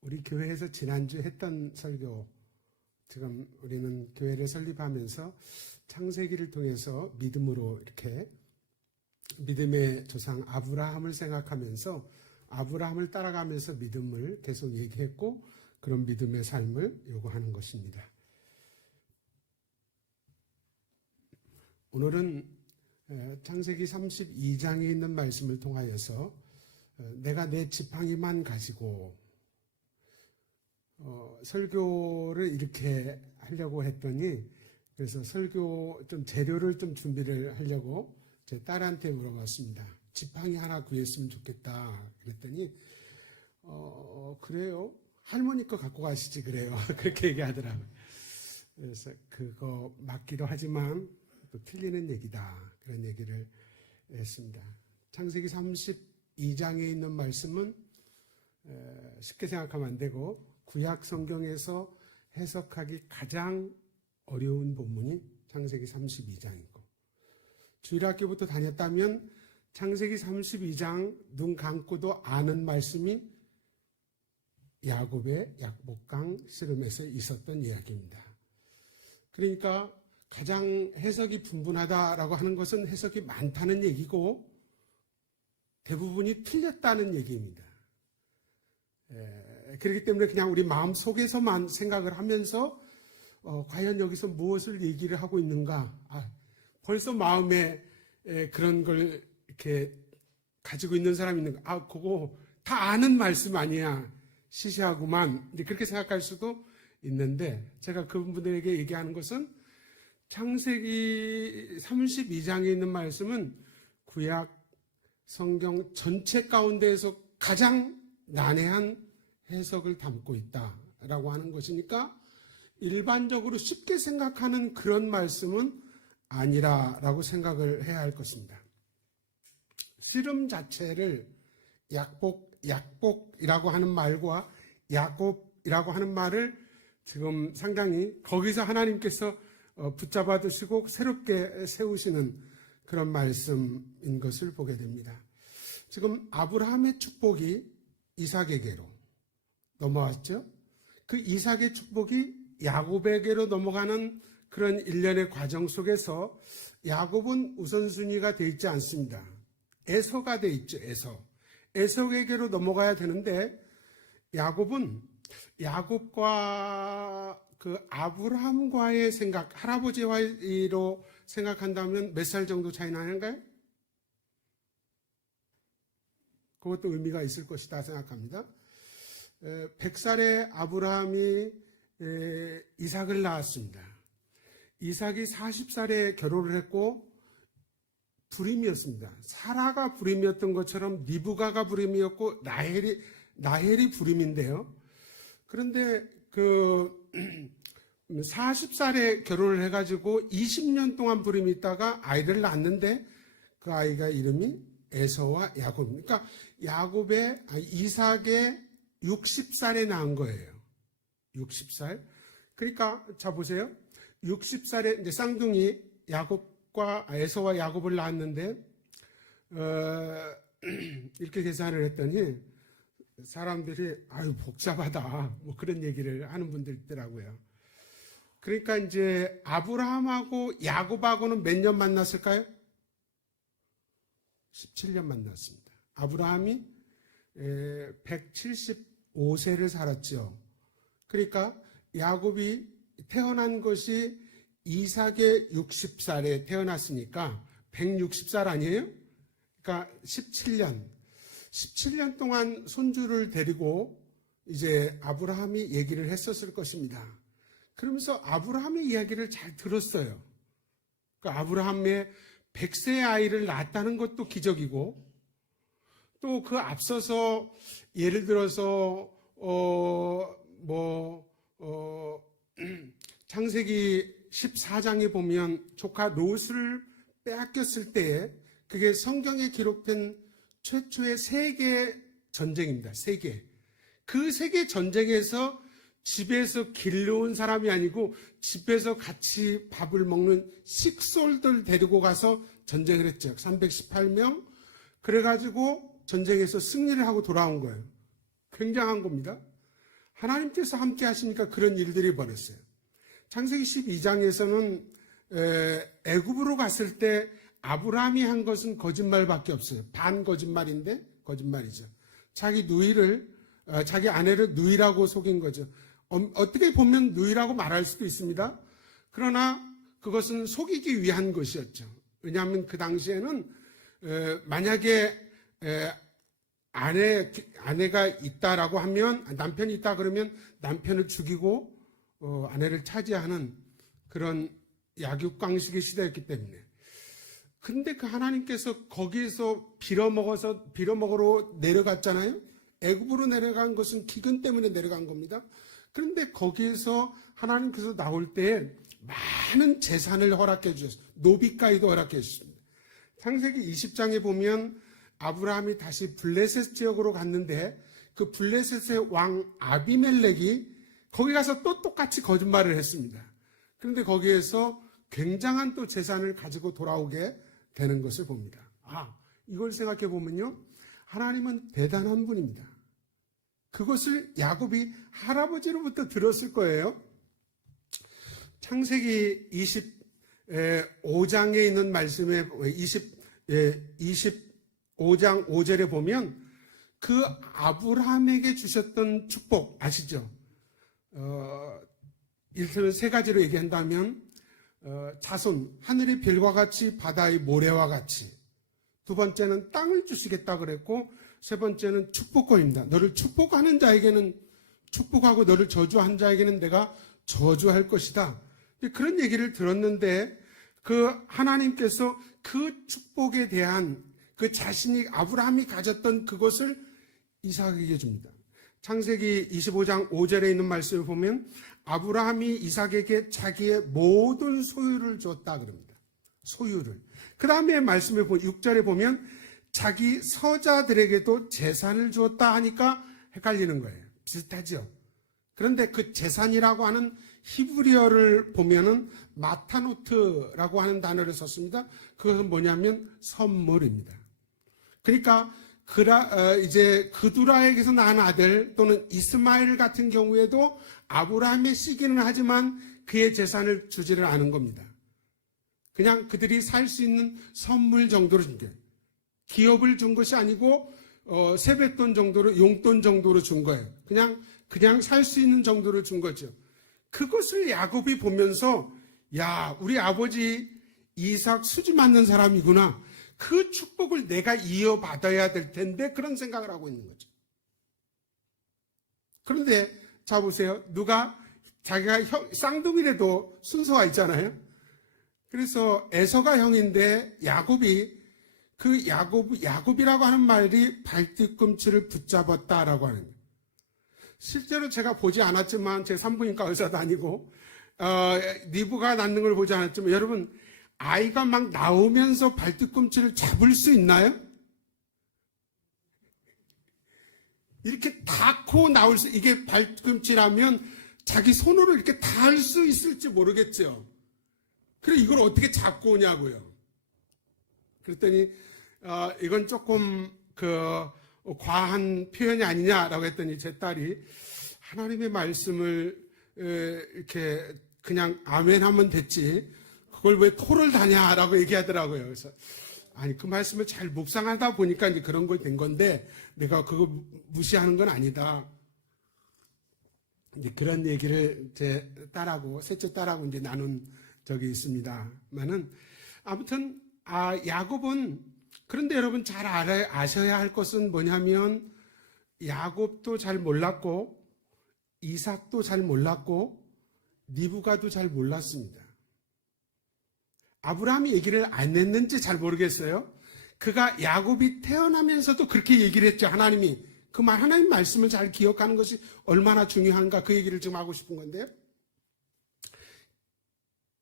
우리 교회에서 지난주 했던 설교, 지금 우리는 교회를 설립하면서 창세기를 통해서 믿음으로 이렇게 믿음의 조상 아브라함을 생각하면서 아브라함을 따라가면서 믿음을 계속 얘기했고, 그런 믿음의 삶을 요구하는 것입니다. 오늘은 창세기 32장에 있는 말씀을 통하여서 내가 내 지팡이만 가지고 설교를 이렇게 하려고 했더니, 그래서 설교 좀 재료를 좀 준비를 하려고 제 딸한테 물어봤습니다. 지팡이 하나 구했으면 좋겠다. 그랬더니 그래요? 할머니 거 갖고 가시지 그래요. 그렇게 얘기하더라고요. 그래서 그거 맞기도 하지만 또 틀리는 얘기다. 그런 얘기를 했습니다. 창세기 32장에 있는 말씀은 쉽게 생각하면 안 되고, 구약 성경에서 해석하기 가장 어려운 본문이 창세기 32장이고, 주일학교부터 다녔다면 창세기 32장 눈 감고도 아는 말씀이 야곱의 약복강 씨름에서 있었던 이야기입니다. 그러니까 가장 해석이 분분하다라고 하는 것은 해석이 많다는 얘기고, 대부분이 틀렸다는 얘기입니다. 그렇기 때문에 그냥 우리 마음 속에서만 생각을 하면서 과연 여기서 무엇을 얘기를 하고 있는가, 벌써 마음에 그런 걸 이렇게 가지고 있는 사람이 있는가, 그거 다 아는 말씀 아니야, 시시하구만, 이제 그렇게 생각할 수도 있는데, 제가 그분들에게 얘기하는 것은 창세기 32장에 있는 말씀은 구약 성경 전체 가운데에서 가장 난해한 해석을 담고 있다라고 하는 것이니까, 일반적으로 쉽게 생각하는 그런 말씀은 아니라라고 생각을 해야 할 것입니다. 씨름 자체를 약복이라고 하는 말과 야곱이라고 하는 말을 지금 상당히 거기서 하나님께서 붙잡아 두시고 새롭게 세우시는 그런 말씀인 것을 보게 됩니다. 지금 아브라함의 축복이 이삭에게로 넘어왔죠. 그 이삭의 축복이 야곱에게로 넘어가는 그런 일련의 과정 속에서 야곱은 우선순위가 되어 있지 않습니다. 에서가 되어 있죠. 에서에게로 넘어가야 되는데, 야곱은 야곱과 그 아브라함과의 생각, 할아버지와로 생각한다면 몇 살 정도 차이 나는가요? 그것도 의미가 있을 것이다 생각합니다. 100살의 아브라함이 이삭을 낳았습니다. 이삭이 40살에 결혼을 했고 불임이었습니다. 사라가 불임이었던 것처럼 리브가가 불임이었고 라헬이 불임인데요. 그런데 40살에 결혼을 해가지고 20년 동안 불임이 있다가 아이를 낳았는데, 그 아이가 이름이 에서와 야곱입니다. 그러니까 이삭의 60살에 낳은 거예요. 60살. 그러니까 자 보세요. 60살에 이제 쌍둥이 야곱과 에서와 야곱을 낳았는데, 이렇게 계산을 했더니 사람들이 복잡하다, 뭐 그런 얘기를 하는 분들 있더라고요. 그러니까 이제 아브라함하고 야곱하고는 몇 년 만났을까요? 17년 만났습니다. 아브라함이 175세를 살았죠. 그러니까 야곱이 태어난 것이 이삭의 60살에 태어났으니까 160살 아니에요? 그러니까 17년 동안 손주를 데리고 이제 아브라함이 얘기를 했었을 것입니다. 그러면서 아브라함의 이야기를 잘 들었어요. 그러니까 아브라함의 100세의 아이를 낳았다는 것도 기적이고, 또 그 앞서서 예를 들어서 창세기 14장에 보면 조카 롯을 빼앗겼을 때에, 그게 성경에 기록된 최초의 세계 전쟁입니다. 그 세계 전쟁에서 집에서 길러온 사람이 아니고 집에서 같이 밥을 먹는 식솔들 데리고 가서 전쟁을 했죠. 318명. 그래가지고 전쟁에서 승리를 하고 돌아온 거예요. 굉장한 겁니다. 하나님께서 함께 하시니까 그런 일들이 벌어졌어요. 창세기 12장에서는 애굽으로 갔을 때 아브라함이 한 것은 거짓말밖에 없어요. 반 거짓말인데 거짓말이죠. 자기 아내를 누이라고 속인 거죠. 어떻게 보면 누이라고 말할 수도 있습니다. 그러나 그것은 속이기 위한 것이었죠. 왜냐하면 그 당시에는 만약에 아내가 있다라고 하면, 남편이 있다 그러면 남편을 죽이고 아내를 차지하는 그런 약육강식의 시대였기 때문에. 근데 그 하나님께서 거기에서 빌어먹으러 내려갔잖아요. 애굽으로 내려간 것은 기근 때문에 내려간 겁니다. 그런데 거기에서 하나님께서 나올 때 많은 재산을 허락해 주셨어요. 노비까지도 허락해 주셨습니다. 창세기 20장에 보면 아브라함이 다시 블레셋 지역으로 갔는데 그 블레셋의 왕 아비멜렉이 거기 가서 또 똑같이 거짓말을 했습니다. 그런데 거기에서 굉장한 또 재산을 가지고 돌아오게 되는 것을 봅니다. 이걸 생각해 보면요, 하나님은 대단한 분입니다. 그것을 야곱이 할아버지로부터 들었을 거예요. 창세기 25장에 있는 말씀에 25장 5절에 보면 그 아브라함에게 주셨던 축복 아시죠? 일단 세 가지로 얘기한다면 자손, 하늘의 별과 같이 바다의 모래와 같이, 두 번째는 땅을 주시겠다 그랬고, 세 번째는 축복권입니다. 너를 축복하는 자에게는 축복하고 너를 저주한 자에게는 내가 저주할 것이다. 그런 얘기를 들었는데 그 하나님께서 그 축복에 대한 그 자신이 아브라함이 가졌던 그것을 이삭에게 줍니다. 창세기 25장 5절에 있는 말씀을 보면 아브라함이 이삭에게 자기의 모든 소유를 줬다 그럽니다. 소유를. 그 다음에 말씀을 6절에 보면 자기 서자들에게도 재산을 주었다 하니까 헷갈리는 거예요. 비슷하죠? 그런데 그 재산이라고 하는 히브리어를 보면은 마타노트라고 하는 단어를 썼습니다. 그것은 뭐냐면 선물입니다. 그러니까 이제 그두라에게서 낳은 아들 또는 이스마엘 같은 경우에도 아브라함의 씨기는 하지만 그의 재산을 주지를 않은 겁니다. 그냥 그들이 살 수 있는 선물 정도로 준 거예요. 기업을 준 것이 아니고 세뱃돈 정도로, 용돈 정도로 준 거예요. 그냥 살 수 있는 정도를 준 거죠. 그것을 야곱이 보면서 야, 우리 아버지 이삭 수지 맞는 사람이구나. 그 축복을 내가 이어받아야 될 텐데 그런 생각을 하고 있는 거죠. 그런데 자 보세요. 자기가 쌍둥이라도 순서가 있잖아요. 그래서 에서가 형인데 야곱이라고 하는 말이 발뒤꿈치를 붙잡았다라고 하는 거예요. 실제로 제가 보지 않았지만 제 산부인과 의사도 아니고 니브가 낳는 걸 보지 않았지만 여러분 아이가 막 나오면서 발뒤꿈치를 잡을 수 있나요? 이렇게 닿고 이게 발뒤꿈치라면 자기 손으로 이렇게 닿을 수 있을지 모르겠죠. 그래 이걸 어떻게 잡고 오냐고요. 그랬더니 이건 조금 과한 표현이 아니냐라고 했더니 제 딸이 하나님의 말씀을 이렇게 그냥 아멘하면 됐지 그걸 왜 토를 다냐라고 얘기하더라고요. 그래서 아니 그 말씀을 잘 묵상하다 보니까 이제 그런 걸 된 건데 내가 그거 무시하는 건 아니다. 이제 그런 얘기를 제 딸하고 셋째 딸하고 이제 나눈 적이 있습니다만은 아무튼 야곱은 그런데 여러분 잘 아셔야 할 것은 뭐냐면 야곱도 잘 몰랐고 이삭도 잘 몰랐고 리브가도 잘 몰랐습니다. 아브라함이 얘기를 안 했는지 잘 모르겠어요. 그가 야곱이 태어나면서도 그렇게 얘기를 했죠. 하나님이 하나님 말씀을 잘 기억하는 것이 얼마나 중요한가 그 얘기를 지금 하고 싶은 건데요.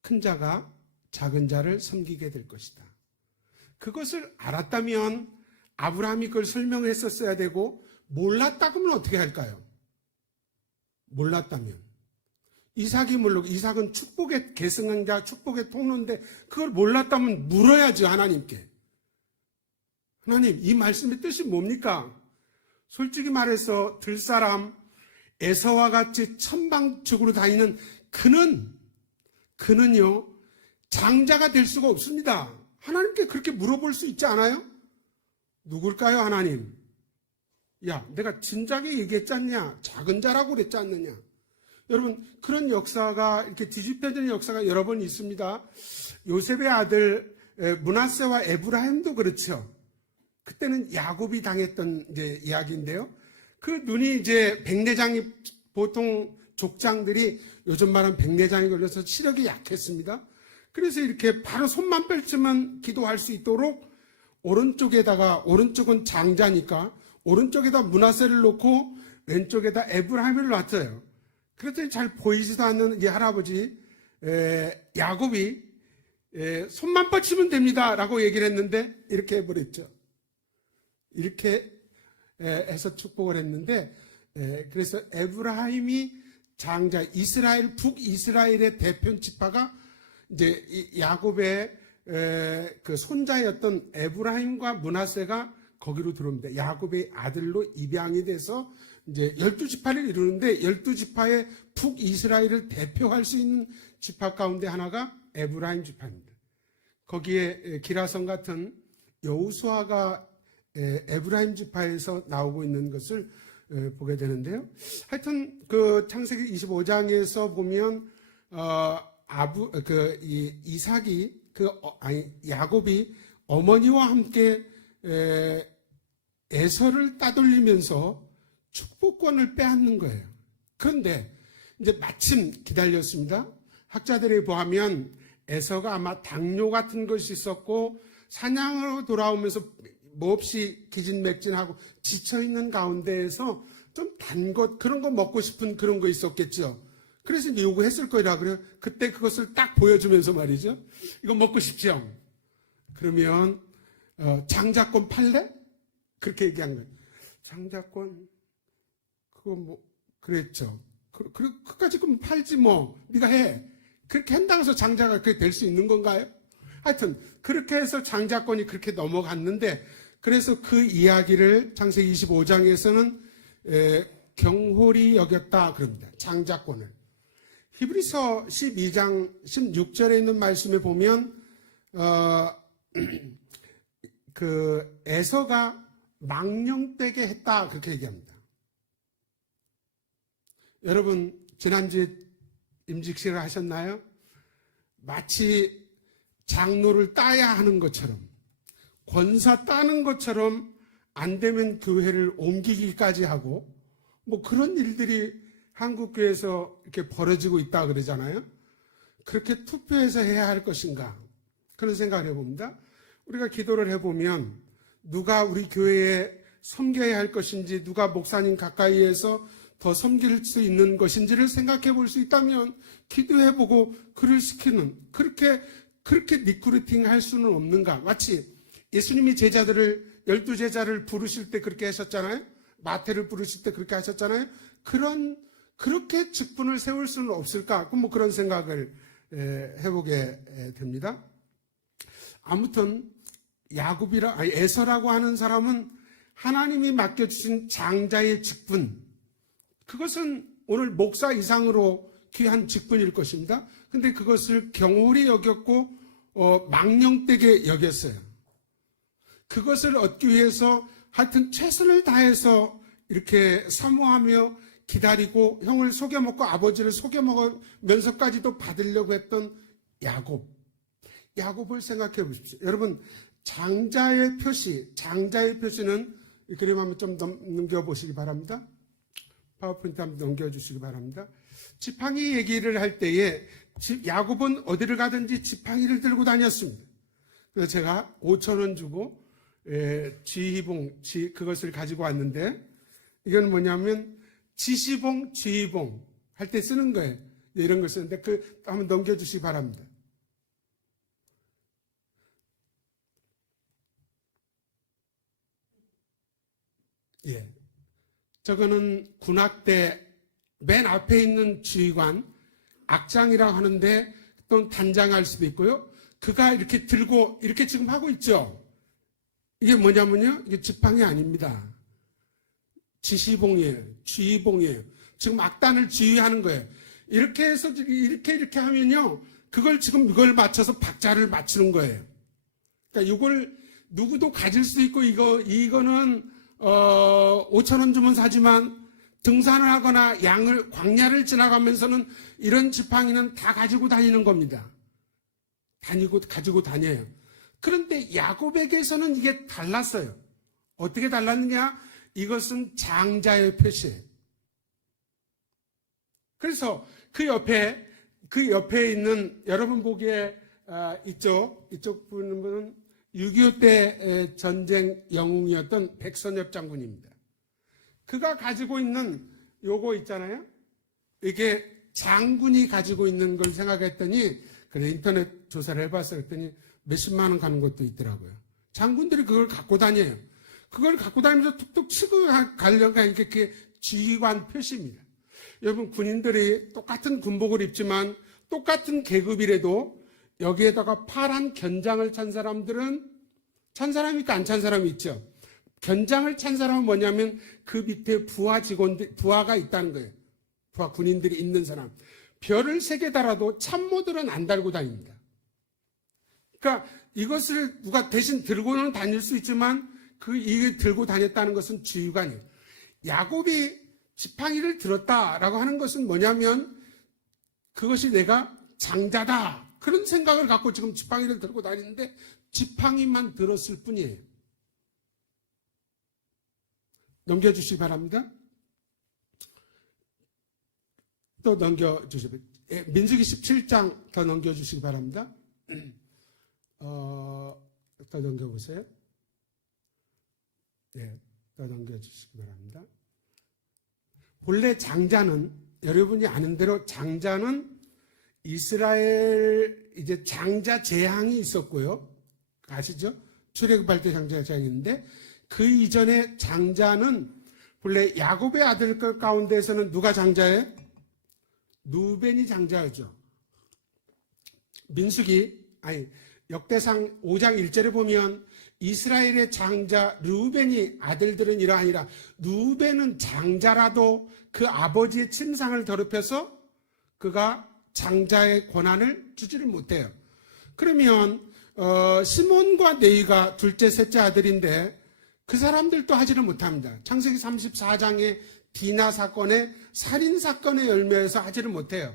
큰 자가 작은 자를 섬기게 될 것이다. 그것을 알았다면 아브라함이 그걸 설명했었어야 되고 몰랐다 그러면 어떻게 할까요? 몰랐다면 이삭이 모르고 이삭은 축복의 계승자 축복의 통로인데 그걸 몰랐다면 물어야죠. 하나님께. 하나님 이 말씀의 뜻이 뭡니까? 솔직히 말해서 들사람 에서와 같이 천방적으로 다니는 그는요 장자가 될 수가 없습니다. 하나님께 그렇게 물어볼 수 있지 않아요? 누굴까요, 하나님? 야, 내가 진작에 얘기했지 않냐? 작은 자라고 그랬지 않느냐? 여러분, 그런 역사가 이렇게 뒤집혀지는 역사가 여러 번 있습니다. 요셉의 아들 므낫세와 에브라임도 그렇죠. 그때는 야곱이 당했던 이제 이야기인데요. 그 눈이 이제 백내장이, 보통 족장들이 요즘 말하는 백내장이 걸려서 시력이 약했습니다. 그래서 이렇게 바로 손만 펼치면 기도할 수 있도록 오른쪽은 장자니까 오른쪽에다 므낫세를 놓고 왼쪽에다 에브라임을 놨어요. 그랬더니 잘 보이지도 않는 이 할아버지 야곱이 손만 뻗치면 됩니다 라고 얘기를 했는데 이렇게 해버렸죠. 이렇게 해서 축복을 했는데, 그래서 에브라임이 장자, 이스라엘, 북이스라엘의 대표 지파가 이제 야곱의 그 손자였던 에브라임과 므낫세가 거기로 들어옵니다. 야곱의 아들로 입양이 돼서 이제 12지파를 이루는데 12지파의 북이스라엘을 대표할 수 있는 지파 가운데 하나가 에브라임 지파입니다. 거기에 기라성 같은 여호수아가 에브라임 지파에서 나오고 있는 것을 보게 되는데요. 하여튼 그 창세기 25장에서 보면 야곱이 어머니와 함께 에서를 따돌리면서 축복권을 빼앗는 거예요. 그런데 이제 마침 기다렸습니다. 학자들이 보면 에서가 아마 당뇨 같은 것이 있었고 사냥으로 돌아오면서 몹시 기진맥진하고 지쳐있는 가운데에서 좀 단 것, 그런 거 먹고 싶은 그런 거 있었겠죠. 그래서 이제 요구했을 거라 그래요. 그때 그것을 딱 보여주면서 말이죠. 이거 먹고 싶죠? 그러면 장자권 팔래? 그렇게 얘기한 거예요. 장자권 그거 뭐 그랬죠. 그까지 그럼 팔지 뭐 네가 해. 그렇게 한다고 해서 장자가 그렇게 될 수 있는 건가요? 하여튼 그렇게 해서 장자권이 그렇게 넘어갔는데, 그래서 그 이야기를 창세기 25장에서는 경홀히 여겼다 그럽니다. 장자권을. 히브리서 12장 16절에 있는 말씀에 보면 그 에서가 망령되게 했다 그렇게 얘기합니다. 여러분 지난주에 임직식을 하셨나요? 마치 장로를 따야 하는 것처럼, 권사 따는 것처럼 안 되면 교회를 옮기기까지 하고 뭐 그런 일들이 한국교회에서 이렇게 벌어지고 있다 그러잖아요. 그렇게 투표해서 해야 할 것인가, 그런 생각을 해봅니다. 우리가 기도를 해보면 누가 우리 교회에 섬겨야 할 것인지, 누가 목사님 가까이에서 더 섬길 수 있는 것인지를 생각해 볼 수 있다면 기도해보고 그를 시키는, 그렇게 리크루팅 할 수는 없는가. 마치 예수님이 제자들을 12제자를 부르실 때 그렇게 하셨잖아요. 마태를 부르실 때 그렇게 하셨잖아요. 그렇게 직분을 세울 수는 없을까? 뭐 그런 생각을 해보게 됩니다. 아무튼 에서라고 하는 사람은 하나님이 맡겨주신 장자의 직분, 그것은 오늘 목사 이상으로 귀한 직분일 것입니다. 근데 그것을 경홀히 여겼고 망령되게 여겼어요. 그것을 얻기 위해서 하여튼 최선을 다해서 이렇게 사모하며 기다리고 형을 속여먹고 아버지를 속여먹으면서까지도 받으려고 했던 야곱을 생각해 보십시오. 여러분 장자의 표시는 이 그림 한번 좀 넘겨보시기 바랍니다. 파워포인트 한번 넘겨주시기 바랍니다. 지팡이 얘기를 할 때에 야곱은 어디를 가든지 지팡이를 들고 다녔습니다. 그래서 제가 5,000원 주고 지휘봉 그것을 가지고 왔는데, 이건 뭐냐면 지시봉, 지휘봉 할 때 쓰는 거예요. 이런 걸 쓰는데 한번 넘겨주시기 바랍니다. 예, 저거는 군악대 맨 앞에 있는 지휘관, 악장이라고 하는데 또는 단장할 수도 있고요. 그가 이렇게 들고 이렇게 지금 하고 있죠. 이게 뭐냐면요, 이게 지팡이 아닙니다. 지시봉이에요. 지휘봉이에요. 지금 악단을 지휘하는 거예요. 이렇게 해서 이렇게 하면요. 이걸 맞춰서 박자를 맞추는 거예요. 그러니까 이걸 누구도 가질 수 있고 이거는 5,000원 주면 사지만 등산을 하거나 광야를 지나가면서는 이런 지팡이는 다 가지고 다니는 겁니다. 가지고 다녀요. 그런데 야곱에게서는 이게 달랐어요. 어떻게 달랐느냐? 이것은 장자의 표시예요. 그래서 그 옆에 있는 여러분 보기에 이쪽 분은 6.25 때 전쟁 영웅이었던 백선엽 장군입니다. 그가 가지고 있는 요거 있잖아요. 이게 장군이 가지고 있는 걸 생각했더니 그래 인터넷 조사를 해봤어요. 그랬더니 몇십만 원 가는 것도 있더라고요. 장군들이 그걸 갖고 다녀요. 그걸 갖고 다니면서 툭툭 치고 가려고 하니까 그게 지휘관 표시입니다. 여러분 군인들이 똑같은 군복을 입지만 똑같은 계급이라도 여기에다가 파란 견장을 찬 사람들은 찬 사람이 있고 안 찬 사람이 있죠. 견장을 찬 사람은 뭐냐면 그 밑에 부하가 있다는 거예요. 부하 군인들이 있는 사람. 별을 3개 달아도 참모들은 안 달고 다닙니다. 그러니까 이것을 누가 대신 들고는 다닐 수 있지만 이게 들고 다녔다는 것은 지휘관이에요. 야곱이 지팡이를 들었다라고 하는 것은 뭐냐면 그것이 내가 장자다. 그런 생각을 갖고 지금 지팡이를 들고 다니는데 지팡이만 들었을 뿐이에요. 넘겨주시기 바랍니다. 또 넘겨주시기 바랍니다. 민수기 17장 더 넘겨주시기 바랍니다. 더 넘겨보세요. 네, 더 넘겨주시기 바랍니다. 본래 장자는 여러분이 아는 대로 장자는 이스라엘 이제 장자 제항이 있었고요. 아시죠? 출애굽할 때 장자 제항이 있는데 그 이전에 장자는 본래 야곱의 아들 가운데에서는 누가 장자예요? 루벤이 장자였죠. 역대상 5장 1절에 보면 이스라엘의 장자 루벤이 아들들은 이러하니라. 루벤은 장자라도 그 아버지의 침상을 더럽혀서 그가 장자의 권한을 주지를 못해요. 그러면 시몬과 네이가 둘째 셋째 아들인데 그 사람들도 하지를 못합니다. 창세기 34장의 디나 사건의 살인 사건의 열매에서 하지를 못해요.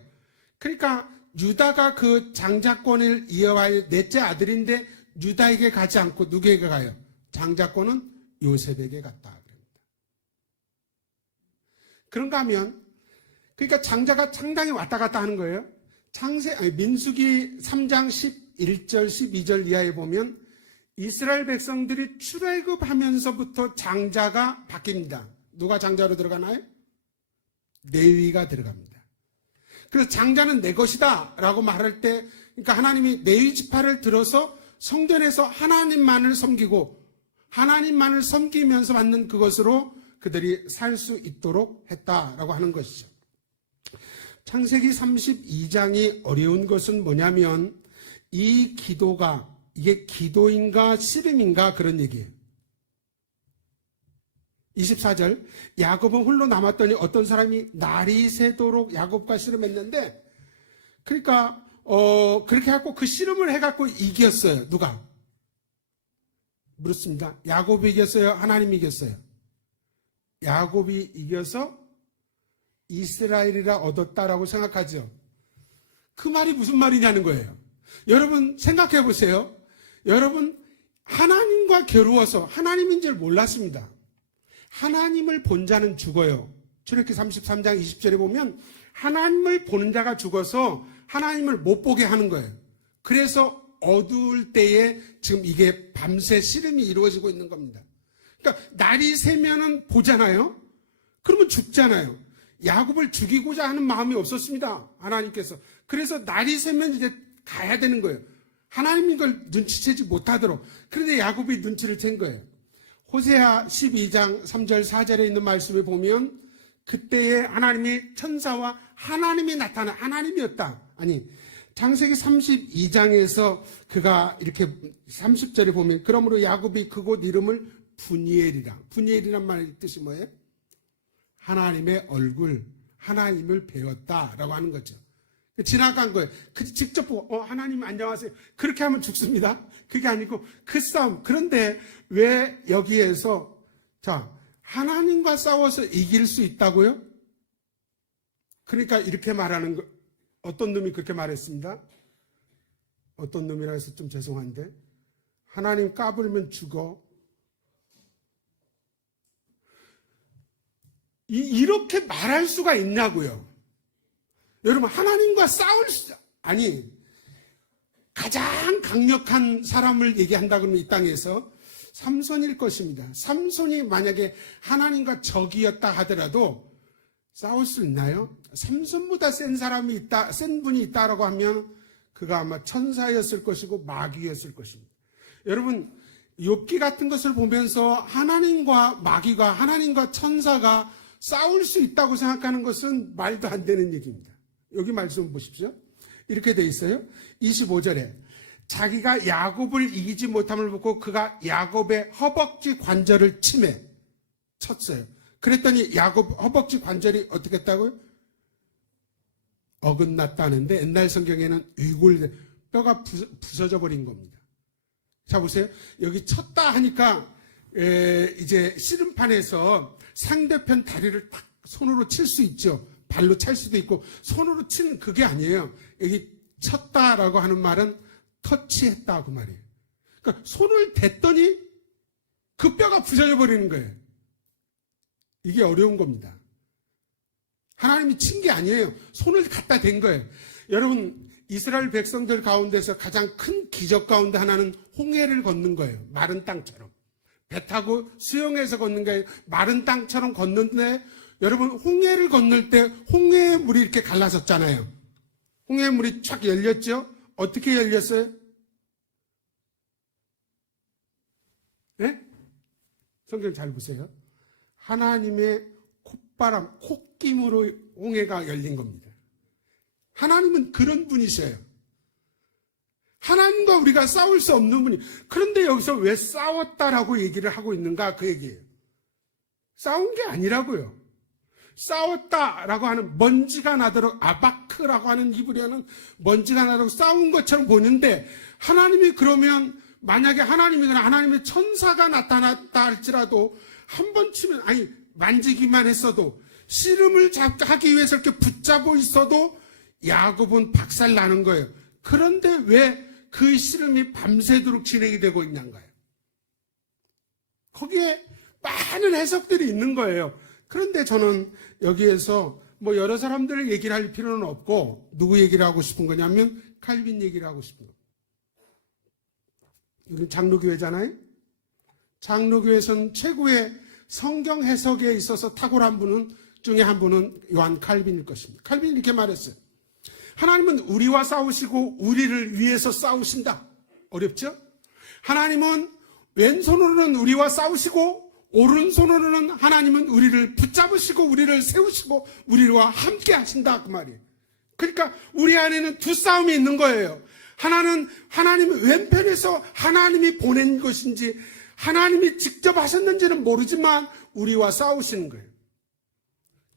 그러니까 유다가 그 장자권을 이어갈 넷째 아들인데 유다에게 가지 않고 누구에게 가요? 장자권은 요셉에게 갔다. 그런가 하면 그러니까 장자가 상당히 왔다 갔다 하는 거예요. 민수기 3장 11절 12절 이하에 보면 이스라엘 백성들이 출애굽하면서부터 장자가 바뀝니다. 누가 장자로 들어가나요? 레위가 들어갑니다. 그래서 장자는 내 것이다 라고 말할 때 그러니까 하나님이 레위 지파를 들어서 성전에서 하나님만을 섬기고 하나님만을 섬기면서 받는 그것으로 그들이 살 수 있도록 했다라고 하는 것이죠. 창세기 32장이 어려운 것은 뭐냐면 이 기도가 이게 기도인가 씨름인가 그런 얘기예요. 24절 야곱은 홀로 남았더니 어떤 사람이 날이 새도록 야곱과 씨름했는데 그러니까 그렇게 해갖고 그 씨름을 해갖고 이겼어요. 누가? 물었습니다. 야곱이 이겼어요? 하나님이 이겼어요? 야곱이 이겨서 이스라엘이라 얻었다라고 생각하죠. 그 말이 무슨 말이냐는 거예요. 여러분 생각해 보세요. 여러분 하나님과 겨루어서 하나님인 줄 몰랐습니다. 하나님을 본 자는 죽어요. 출애굽기 33장 20절에 보면 하나님을 보는 자가 죽어서 하나님을 못 보게 하는 거예요. 그래서 어두울 때에 지금 이게 밤새 씨름이 이루어지고 있는 겁니다. 그러니까 날이 새면은 보잖아요. 그러면 죽잖아요. 야곱을 죽이고자 하는 마음이 없었습니다. 하나님께서. 그래서 날이 새면 이제 가야 되는 거예요. 하나님이 이걸 눈치채지 못하도록. 그런데 야곱이 눈치를 챈 거예요. 호세아 12장 3절 4절에 있는 말씀을 보면 그때에 하나님이 천사와 하나님이 나타나 하나님이었다. 아니 창세기 32장에서 그가 이렇게 30절에 보면 그러므로 야곱이 그곳 이름을 분이엘이라. 분이엘이란 말의 뜻이 뭐예요? 하나님의 얼굴, 하나님을 배웠다라고 하는 거죠. 지나간 거예요. 직접 보고 하나님 안녕하세요. 그렇게 하면 죽습니다. 그게 아니고 그 싸움. 그런데 왜 여기에서 자 하나님과 싸워서 이길 수 있다고요? 그러니까 이렇게 말하는 거. 어떤 놈이 그렇게 말했습니다. 어떤 놈이라 해서 좀 죄송한데 하나님 까불면 죽어. 이렇게 말할 수가 있냐고요. 여러분 하나님과 싸울 수 아니 가장 강력한 사람을 얘기한다 그러면 이 땅에서 삼손일 것입니다. 삼손이 만약에 하나님과 적이었다 하더라도 싸울 수 있나요? 삼손보다 센 사람이 있다, 센 분이 있다라고 하면 그가 아마 천사였을 것이고 마귀였을 것입니다. 여러분 욥기 같은 것을 보면서 하나님과 마귀가 하나님과 천사가 싸울 수 있다고 생각하는 것은 말도 안 되는 얘기입니다. 여기 말씀 보십시오. 이렇게 돼 있어요. 25절에 자기가 야곱을 이기지 못함을 보고 그가 야곱의 허벅지 관절을 쳤어요. 그랬더니 야곱 허벅지 관절이 어떻게 했다고요? 어긋났다는데 옛날 성경에는 뼈가 부서져 버린 겁니다. 자 보세요. 여기 쳤다 하니까 이제 씨름판에서 상대편 다리를 딱 손으로 칠 수 있죠. 발로 찰 수도 있고 손으로 치는 그게 아니에요. 여기 쳤다라고 하는 말은 터치했다 그 말이에요. 그러니까 손을 댔더니 그 뼈가 부서져 버리는 거예요. 이게 어려운 겁니다. 하나님이 친 게 아니에요. 손을 갖다 댄 거예요. 여러분 이스라엘 백성들 가운데서 가장 큰 기적 가운데 하나는 홍해를 걷는 거예요. 마른 땅처럼. 배 타고 수영해서 걷는 게 마른 땅처럼 걷는데 여러분 홍해를 건널 때 홍해의 물이 이렇게 갈라졌잖아요. 홍해의 물이 쫙 열렸죠? 어떻게 열렸어요? 네? 성경 잘 보세요. 하나님의 콧바람, 콧김으로 홍해가 열린 겁니다. 하나님은 그런 분이셔요. 하나님과 우리가 싸울 수 없는 분이. 그런데 여기서 왜 싸웠다라고 얘기를 하고 있는가 그 얘기예요. 싸운 게 아니라고요. 싸웠다라고 하는 먼지가 나도록 아바크라고 하는 히브리어는 먼지가 나도록 싸운 것처럼 보는데 하나님이 그러면 만약에 하나님의 천사가 나타났다 할지라도 한 번 치면 아니 만지기만 했어도 씨름을 하기 위해서 이렇게 붙잡고 있어도 야곱은 박살 나는 거예요. 그런데 왜 그 씨름이 밤새도록 진행이 되고 있냐는 거기에 많은 해석들이 있는 거예요. 그런데 저는 여기에서 뭐 여러 사람들을 얘기를 할 필요는 없고 누구 얘기를 하고 싶은 거냐면 칼빈 얘기를 하고 싶은 거예요. 여기 장로교회잖아요. 장로교회에서는 최고의 성경 해석에 있어서 탁월한 분은 중에 한 분은 요한 칼빈일 것입니다. 칼빈이 이렇게 말했어요. 하나님은 우리와 싸우시고 우리를 위해서 싸우신다. 어렵죠? 하나님은 왼손으로는 우리와 싸우시고 오른손으로는 하나님은 우리를 붙잡으시고 우리를 세우시고 우리와 함께 하신다 그 말이에요. 그러니까 우리 안에는 두 싸움이 있는 거예요. 하나는 하나님의 왼편에서 하나님이 보낸 것인지 하나님이 직접 하셨는지는 모르지만 우리와 싸우시는 거예요.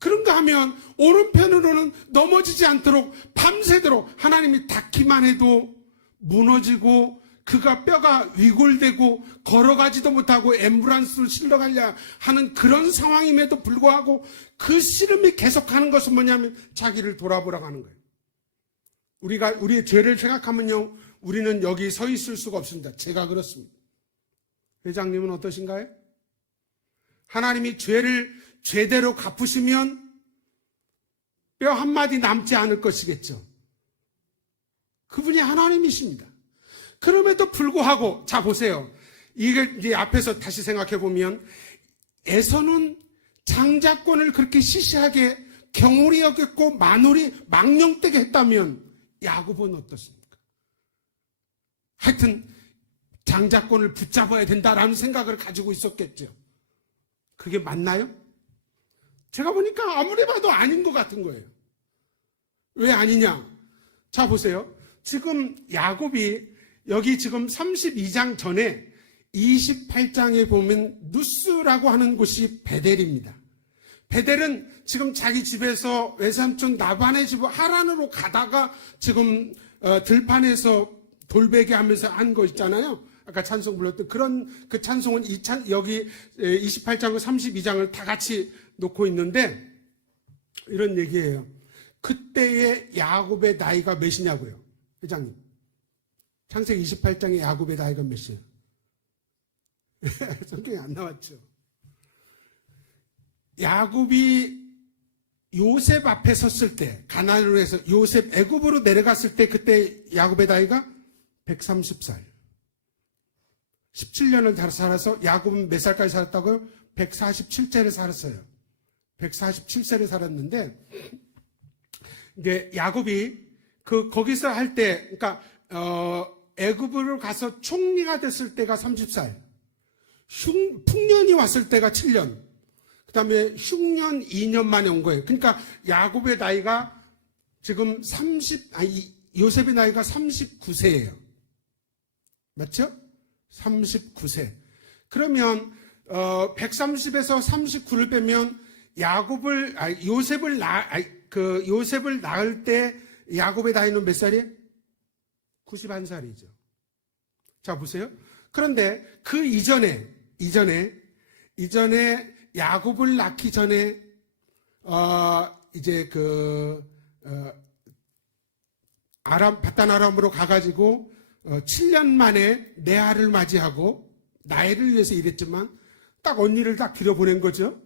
그런가 하면 오른편으로는 넘어지지 않도록 밤새도록 하나님이 닿기만 해도 무너지고 그가 뼈가 위골되고 걸어가지도 못하고 앰뷸런스를 실려가려 하는 그런 상황임에도 불구하고 그 씨름이 계속하는 것은 뭐냐면 자기를 돌아보라고 하는 거예요. 우리가 우리의 죄를 생각하면요 우리는 여기 서 있을 수가 없습니다. 제가 그렇습니다. 회장님은 어떠신가요? 하나님이 죄를 제대로 갚으시면 뼈 한마디 남지 않을 것이겠죠. 그분이 하나님이십니다. 그럼에도 불구하고 자 보세요. 이게 이제 앞에서 다시 생각해 보면 에서는 장자권을 그렇게 시시하게 경홀히 여겼고 망령되게 했다면 야곱은 어떻습니까? 하여튼 장자권을 붙잡아야 된다라는 생각을 가지고 있었겠죠. 그게 맞나요? 제가 보니까 아무리 봐도 아닌 것 같은 거예요. 왜 아니냐? 자 보세요. 지금 야곱이 여기 지금 32장 전에 28장에 보면 누스라고 하는 곳이 베델입니다. 베델은 지금 자기 집에서 외삼촌 라반의 집으로 하란으로 가다가 지금 들판에서 돌베개 하면서 한 거 있잖아요. 아까 찬송 불렀던 그런 그 찬송은 여기 28장과 32장을 다 같이 놓고 있는데 이런 얘기예요. 그때의 야곱의 나이가 몇이냐고요, 회장님. 창세기 28장의 야곱의 나이가 몇이에요? 성경에 안 나왔죠. 야곱이 요셉 앞에 섰을 때, 가나안으로 해서 요셉 애굽으로 내려갔을 때 그때 야곱의 나이가 130살. 17년을 살아서 야곱은 몇 살까지 살았다고요? 147세를 살았어요. 147세를 살았는데 이제 야곱이 거기서 할 때, 그러니까 애굽으로 가서 총리가 됐을 때가 30살, 풍년이 왔을 때가 7년, 그 다음에 흉년 2년 만에 온 거예요. 그러니까 야곱의 나이가 지금 요셉의 나이가 39세예요. 맞죠? 39세. 그러면 130에서 39를 빼면 요셉을 낳을 때 야곱의 나이는 몇 살이에요? 91살이죠. 자, 보세요. 그런데 그 이전에 야곱을 낳기 전에 이제 바단 아람으로 가가지고 7년 만에 레아를 맞이하고 나엘을 위해서 일했지만 딱 언니를 딱 들여보낸 거죠.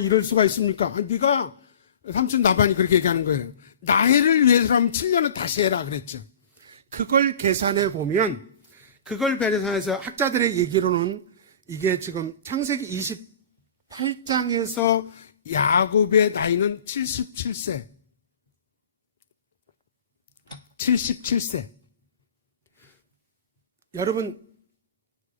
이럴 수가 있습니까? 네가 삼촌 라반이 그렇게 얘기하는 거예요. 나엘을 위해서라면 7년은 다시 해라 그랬죠. 그걸 계산해 보면, 그걸 계산해서 학자들의 얘기로는 이게 지금 창세기 28장에서 야곱의 나이는 77세. 77세. 여러분,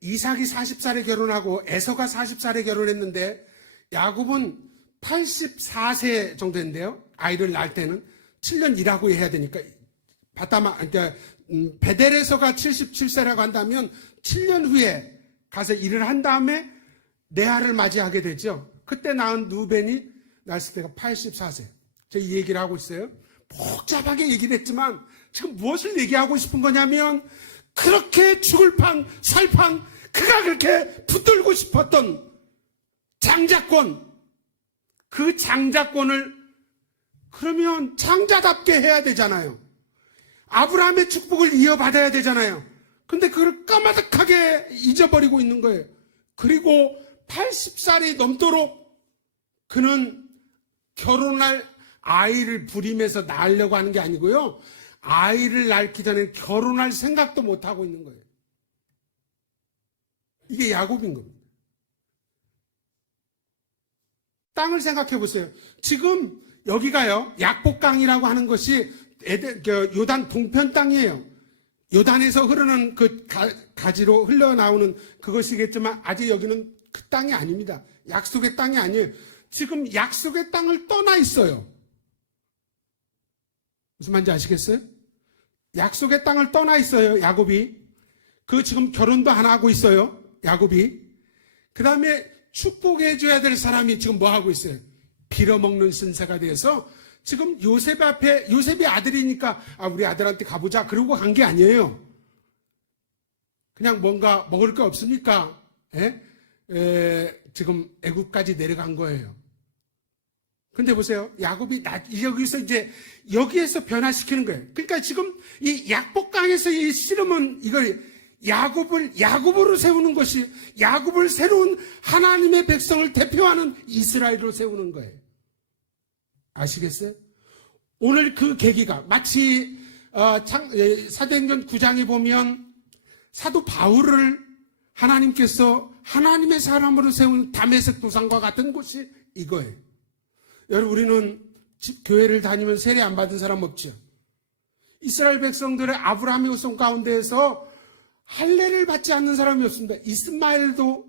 이삭이 40살에 결혼하고 에서가 40살에 결혼했는데 야곱은 84세 정도 됐는데요. 아이를 낳을 때는 7년 일하고 해야 되니까. 그러니까 베델에서가 77세라고 한다면 7년 후에 가서 일을 한 다음에 레아를 맞이하게 되죠. 그때 낳은 누벤이 낳았을 때가 84세. 제가 이 얘기를 하고 있어요. 복잡하게 얘기를 했지만 지금 무엇을 얘기하고 싶은 거냐면, 그렇게 죽을 판, 살 판, 그가 그렇게 붙들고 싶었던 장자권, 그 장자권을 그러면 장자답게 해야 되잖아요. 아브라함의 축복을 이어받아야 되잖아요. 근데 그걸 까마득하게 잊어버리고 있는 거예요. 그리고 80살이 넘도록 그는 결혼할 아이를 부리면서 낳으려고 하는 게 아니고요, 아이를 낳기 전에 결혼할 생각도 못하고 있는 거예요. 이게 야곱인 겁니다. 땅을 생각해 보세요. 지금 여기가요, 약복강이라고 하는 것이 요단 동편 땅이에요. 요단에서 흐르는 그 가지로 흘러나오는 그것이겠지만 아직 여기는 그 땅이 아닙니다. 약속의 땅이 아니에요. 지금 약속의 땅을 떠나 있어요. 무슨 말인지 아시겠어요? 약속의 땅을 떠나 있어요, 야곱이. 지금 결혼도 안 하고 있어요, 야곱이. 그 다음에 축복해줘야 될 사람이 지금 뭐 하고 있어요? 빌어먹는 신세가 돼서 지금 요셉 앞에, 요셉이 아들이니까 우리 아들한테 가보자 그러고 간 게 아니에요. 그냥 뭔가 먹을 거 없습니까? 지금 애굽까지 내려간 거예요. 근데 보세요, 야곱이 여기에서 변화시키는 거예요. 그러니까 지금 이 약복강에서 이 씨름은 이걸 야곱으로 세우는 것이, 야곱을 새로운 하나님의 백성을 대표하는 이스라엘로 세우는 거예요. 아시겠어요? 오늘 그 계기가 마치 사도행전 9장에 보면 사도 바울을 하나님께서 하나님의 사람으로 세운 다메섹 도상과 같은 곳이 이거예요. 여러분, 우리는 교회를 다니면 세례 안 받은 사람 없죠? 이스라엘 백성들의 아브라함의 후손 가운데에서 할례를 받지 않는 사람이 없습니다. 이스마엘도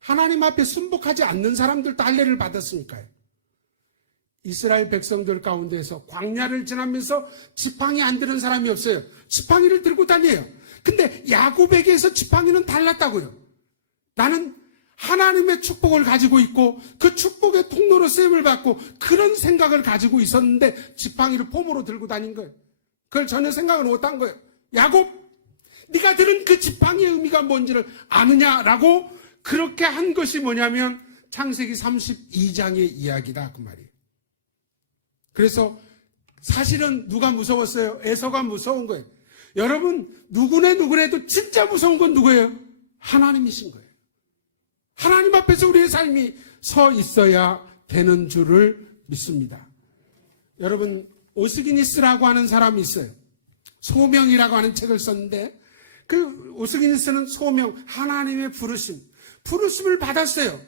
하나님 앞에 순복하지 않는 사람들도 할례를 받았으니까요. 이스라엘 백성들 가운데에서 광야를 지나면서 지팡이 안 드는 사람이 없어요. 지팡이를 들고 다녀요. 근데 야곱에게서 지팡이는 달랐다고요. 나는 하나님의 축복을 가지고 있고 그 축복의 통로로 쓰임을 받고 그런 생각을 가지고 있었는데 지팡이를 폼으로 들고 다닌 거예요. 그걸 전혀 생각을 못한 거예요. 야곱, 네가 들은 그 지팡이의 의미가 뭔지를 아느냐라고 그렇게 한 것이 뭐냐면 창세기 32장의 이야기다 그 말이에요. 그래서 사실은 누가 무서웠어요? 에서가 무서운 거예요. 여러분, 누구네도 진짜 무서운 건 누구예요? 하나님이신 거예요. 하나님 앞에서 우리의 삶이 서 있어야 되는 줄을 믿습니다. 여러분, 오스기니스라고 하는 사람이 있어요. 소명이라고 하는 책을 썼는데 그 오스기니스는 소명, 하나님의 부르심을 받았어요.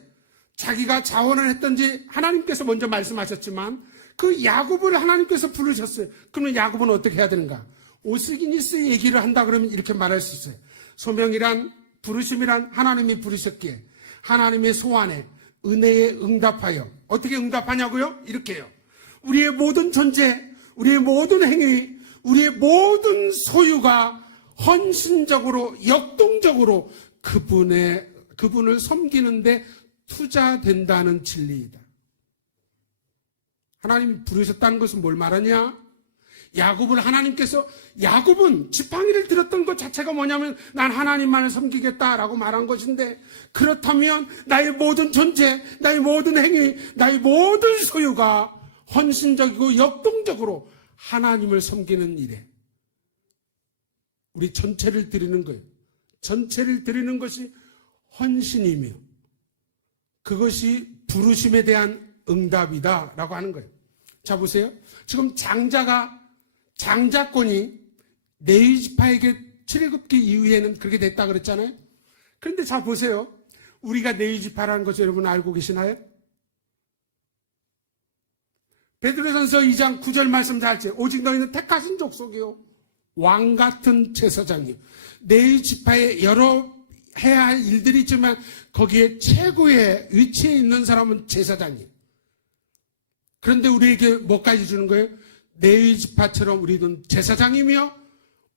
자기가 자원을 했던지 하나님께서 먼저 말씀하셨지만 그 야곱을 하나님께서 부르셨어요. 그러면 야곱은 어떻게 해야 되는가? 오스기니스 얘기를 한다 그러면 이렇게 말할 수 있어요. 소명이란, 부르심이란 하나님이 부르셨기에 하나님의 소원에 은혜에 응답하여 어떻게 응답하냐고요? 이렇게요. 우리의 모든 존재, 우리의 모든 행위, 우리의 모든 소유가 헌신적으로 역동적으로 그분을 섬기는데 투자된다는 진리이다. 하나님이 부르셨다는 것은 뭘 말하냐? 야곱은 지팡이를 들었던 것 자체가 뭐냐면 난 하나님만을 섬기겠다라고 말한 것인데, 그렇다면 나의 모든 존재, 나의 모든 행위, 나의 모든 소유가 헌신적이고 역동적으로 하나님을 섬기는 일에 우리 전체를 드리는 거예요. 전체를 드리는 것이 헌신이며 그것이 부르심에 대한 응답이다라고 하는 거예요. 자, 보세요. 지금 장자권이 네이지파에게 출애굽기 이후에는 그렇게 됐다 그랬잖아요. 그런데 자, 보세요. 우리가 네이지파라는 것을 여러분 알고 계시나요? 베드로전서 2장 9절 말씀 잘 알지? 오직 너희는 택하신 족속이요 왕 같은 제사장이요. 네이지파에 여러 해야 할 일들이 있지만 거기에 최고의 위치에 있는 사람은 제사장이에요. 그런데 우리에게 뭐까지 주는 거예요? 네이지파처럼 우리는 제사장이며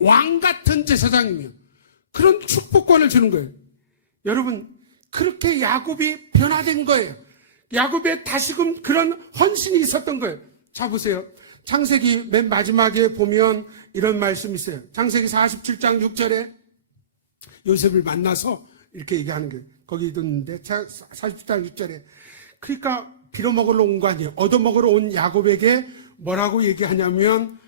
왕 같은 제사장이며 그런 축복권을 주는 거예요. 여러분, 그렇게 야곱이 변화된 거예요. 야곱에 다시금 그런 헌신이 있었던 거예요. 자, 보세요. 창세기 맨 마지막에 보면 이런 말씀이 있어요. 창세기 47장 6절에 요셉을 만나서 이렇게 얘기하는 거예요. 거기 있는데 47장 6절에 그러니까 빌어먹으러 온 거 아니에요. 얻어먹으러 온 야곱에게 뭐라고 얘기하냐면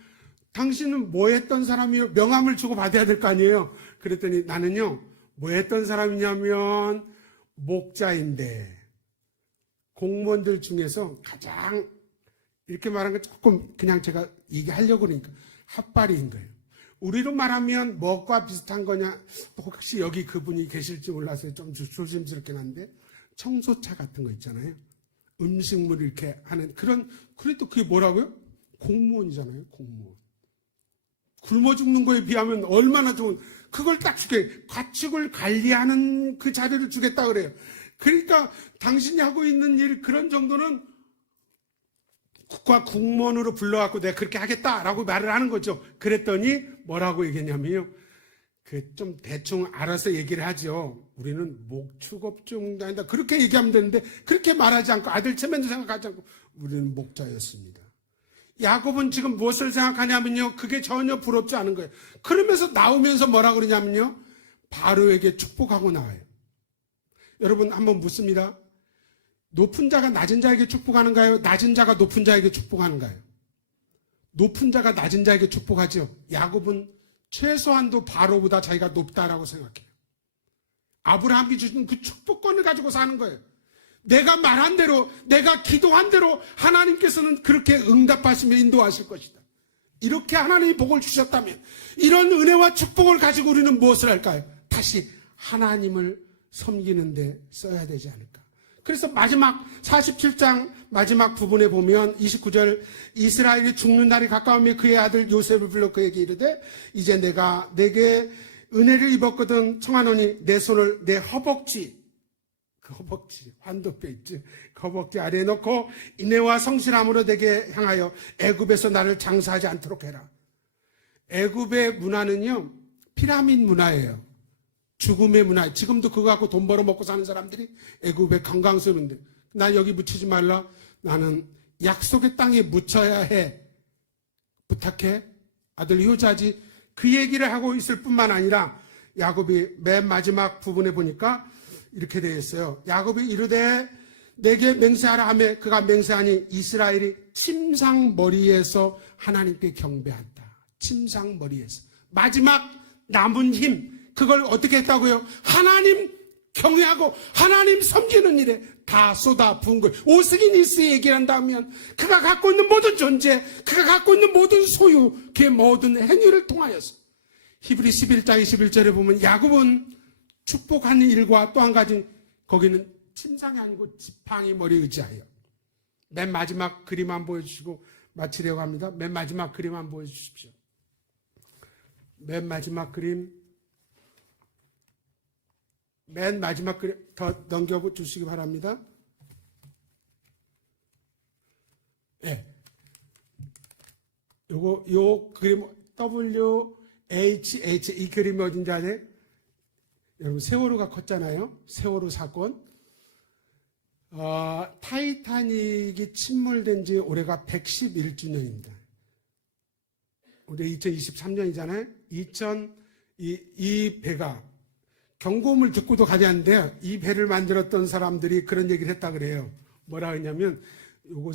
당신은 뭐 했던 사람이요? 명함을 주고 받아야 될 거 아니에요. 그랬더니 나는요 뭐 했던 사람이냐면 목자인데 공무원들 중에서 가장 이렇게 말한 거 조금 그냥 제가 얘기하려고 그러니까 핫바리인 거예요. 우리로 말하면 뭐과 비슷한 거냐, 혹시 여기 그분이 계실지 몰라서 좀 조심스럽긴 한데 청소차 같은 거 있잖아요. 음식물 이렇게 하는 그런, 그래도 그게 뭐라고요? 공무원이잖아요. 공무원. 굶어 죽는 거에 비하면 얼마나 좋은, 그걸 딱 주게, 가축을 관리하는 그 자리를 주겠다 그래요. 그러니까 당신이 하고 있는 일 그런 정도는 국가 공무원으로 불러갖고 내가 그렇게 하겠다라고 말을 하는 거죠. 그랬더니 뭐라고 얘기했냐면요, 그 좀 대충 알아서 얘기를 하죠. 우리는 목축업종자이다 그렇게 얘기하면 되는데 그렇게 말하지 않고 아들 체면도 생각하지 않고 우리는 목자였습니다. 야곱은 지금 무엇을 생각하냐면요, 그게 전혀 부럽지 않은 거예요. 그러면서 나오면서 뭐라 그러냐면요, 바로에게 축복하고 나와요. 여러분 한번 묻습니다. 높은 자가 낮은 자에게 축복하는가요? 낮은 자가 높은 자에게 축복하는가요? 높은 자가 낮은 자에게 축복하죠. 야곱은 최소한도 바로보다 자기가 높다라고 생각해요. 아브라함이 주신 그 축복권을 가지고 사는 거예요. 내가 말한 대로, 내가 기도한 대로 하나님께서는 그렇게 응답하시며 인도하실 것이다. 이렇게 하나님이 복을 주셨다면 이런 은혜와 축복을 가지고 우리는 무엇을 할까요? 다시 하나님을 섬기는 데 써야 되지 않을까. 그래서 마지막 47장 마지막 부분에 보면 29절, 이스라엘이 죽는 날이 가까우며 그의 아들 요셉을 불러 그에게 이르되 이제 내가 내게 은혜를 입었거든 청하노니 내 손을 내 허벅지, 그 허벅지 환도뼈 있지, 그 허벅지 아래에 놓고 인내와 성실함으로 내게 향하여 애굽에서 나를 장사하지 않도록 해라. 애굽의 문화는요 피라밋 문화예요. 죽음의 문화. 지금도 그거 갖고 돈 벌어 먹고 사는 사람들이 애굽에 관광스러운데, 나 여기 묻히지 말라. 나는 약속의 땅에 묻혀야 해. 부탁해. 아들 효자지. 그 얘기를 하고 있을 뿐만 아니라 야곱이 맨 마지막 부분에 보니까 이렇게 되어 있어요. 야곱이 이르되 내게 맹세하라 하며 그가 맹세하니 이스라엘이 침상머리에서 하나님께 경배한다. 침상머리에서. 마지막 남은 힘, 그걸 어떻게 했다고요? 하나님 경외하고 하나님 섬기는 일에 다 쏟아 부은 거예요. 오스기니스의 얘기를 한다면 그가 갖고 있는 모든 존재, 그가 갖고 있는 모든 소유, 그의 모든 행위를 통하여서. 히브리 11장 21절에 보면 야곱은 축복하는 일과 또 한 가지, 거기는 침상이 아니고 지팡이 머리 의지하여. 맨 마지막 그림 한번 보여주시고 마치려고 합니다. 맨 마지막 그림 한번 보여주십시오. 맨 마지막 그림. 맨 마지막 그림 더 넘겨주시기 바랍니다. 예. 요 그림 WHH 이 그림이 어딘지 아세요? 여러분 세월호가 컸잖아요. 세월호 사건. 타이타닉이 침몰된 지 올해가 111주년입니다. 올해 2023년이잖아요. 이 배가 경고음을 듣고도 가지 않는데요. 이 배를 만들었던 사람들이 그런 얘기를 했다 그래요. 뭐라 했냐면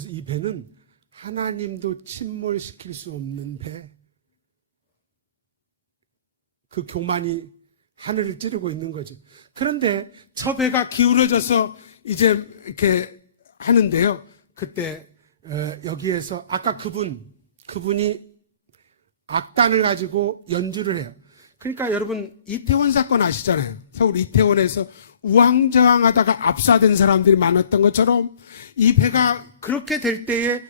이 배는 하나님도 침몰시킬 수 없는 배. 그 교만이 하늘을 찌르고 있는 거죠. 그런데 저 배가 기울어져서 이제 이렇게 하는데요. 그때 여기에서 아까 그분이 악단을 가지고 연주를 해요. 그러니까 여러분 이태원 사건 아시잖아요. 서울 이태원에서 우왕좌왕하다가 압사된 사람들이 많았던 것처럼 이 배가 그렇게 될 때에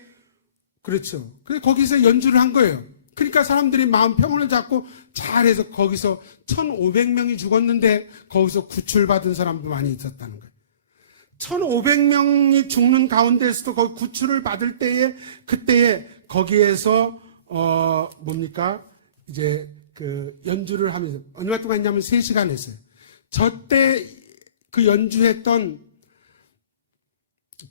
그렇죠. 그래서 거기서 연주를 한 거예요. 그러니까 사람들이 마음 평온을 잡고 잘해서 거기서 1,500명이 죽었는데 거기서 구출받은 사람도 많이 있었다는 거예요. 1,500명이 죽는 가운데에서도 거기 구출을 받을 때에 그때에 거기에서 이제 그 연주를 하면서 얼마 동안 했냐면 3시간 했어요. 저 때 그 연주했던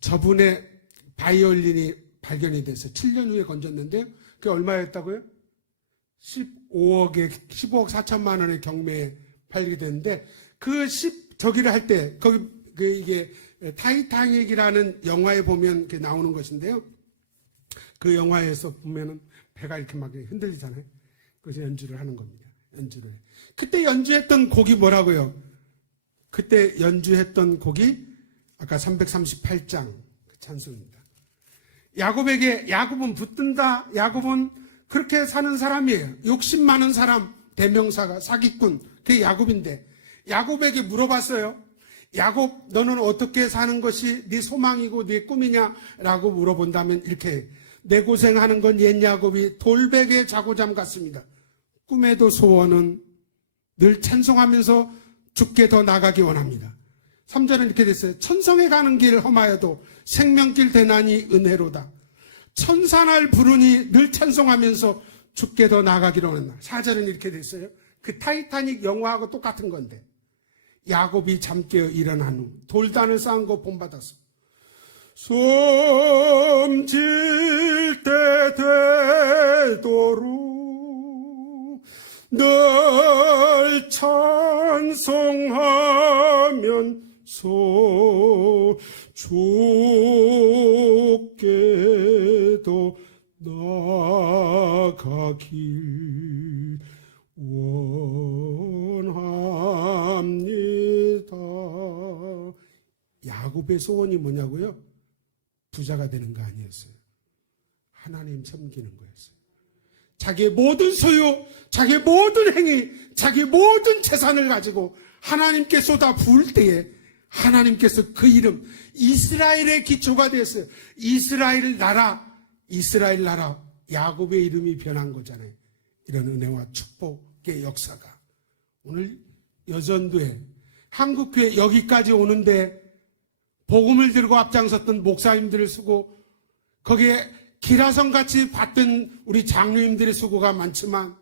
저분의 바이올린이 발견이 돼서 7년 후에 건졌는데요. 그게 얼마였다고요? 15억 4천만 원의 경매에 팔리게 됐는데 저기를 할 때 거기 이게 타이타닉이라는 영화에 보면 나오는 것인데요. 그 영화에서 보면은 배가 이렇게 막 흔들리잖아요. 그래서 연주를 하는 겁니다. 연주를. 그때 연주했던 곡이 뭐라고요? 그때 연주했던 곡이 아까 338장 찬송입니다. 야곱은 붙든다. 야곱은 그렇게 사는 사람이에요. 욕심 많은 사람, 대명사가 사기꾼. 그게 야곱인데 야곱에게 물어봤어요. 야곱, 너는 어떻게 사는 것이 네 소망이고 네 꿈이냐라고 물어본다면 이렇게 내 고생하는 건 옛 야곱이 돌베개 자고잠 같습니다. 꿈에도 소원은 늘 찬송하면서 죽게 더 나가기 원합니다. 3절은 이렇게 됐어요. 천성에 가는 길 험하여도 생명길 대나니 은혜로다. 천산할 부르니 늘 찬송하면서 죽게 더 나가기를 원한다. 4절은 이렇게 됐어요. 그 타이타닉 영화하고 똑같은 건데 야곱이 잠깨어 일어난 후 돌단을 쌓은 거 본받았어. 숨질 때 되도록 늘 찬송하면서 죽게도 나가길 원합니다. 야곱의 소원이 뭐냐고요? 부자가 되는 거 아니었어요. 하나님 섬기는 거였어요. 자기의 모든 소유, 자기의 모든 행위, 자기의 모든 재산을 가지고 하나님께 쏟아 부을 때에 하나님께서 그 이름 이스라엘의 기초가 됐어요. 이스라엘 나라, 야곱의 이름이 변한 거잖아요. 이런 은혜와 축복의 역사가 오늘 여전도에 한국교회 여기까지 오는데 복음을 들고 앞장섰던 목사님들을 쓰고 거기에 기라성같이 받던 우리 장로님들의 수고가 많지만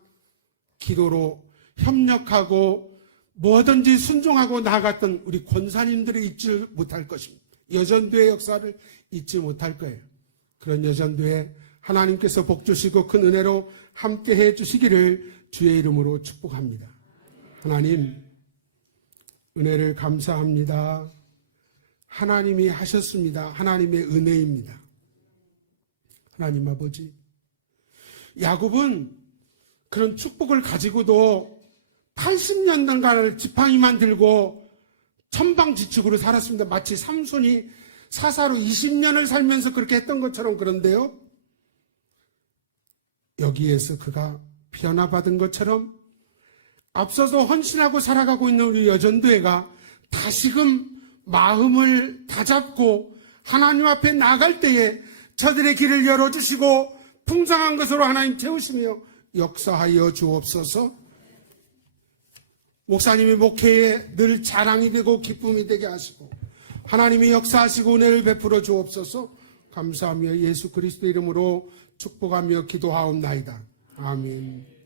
기도로 협력하고 뭐든지 순종하고 나아갔던 우리 권사님들을 잊지 못할 것입니다. 여전도의 역사를 잊지 못할 거예요. 그런 여전도에 하나님께서 복 주시고 큰 은혜로 함께 해 주시기를 주의 이름으로 축복합니다. 하나님, 은혜를 감사합니다. 하나님이 하셨습니다. 하나님의 은혜입니다. 하나님 아버지, 야곱은 그런 축복을 가지고도 80년간을 지팡이만 들고 천방지축으로 살았습니다. 마치 삼손이 사사로 20년을 살면서 그렇게 했던 것처럼. 그런데요, 여기에서 그가 변화받은 것처럼 앞서서 헌신하고 살아가고 있는 우리 여전도회가 다시금 마음을 다잡고 하나님 앞에 나갈 때에 저들의 길을 열어주시고 풍성한 것으로 하나님 채우시며 역사하여 주옵소서. 목사님의 목회에 늘 자랑이 되고 기쁨이 되게 하시고 하나님이 역사하시고 은혜를 베풀어 주옵소서. 감사하며 예수 그리스도 이름으로 축복하며 기도하옵나이다. 아멘.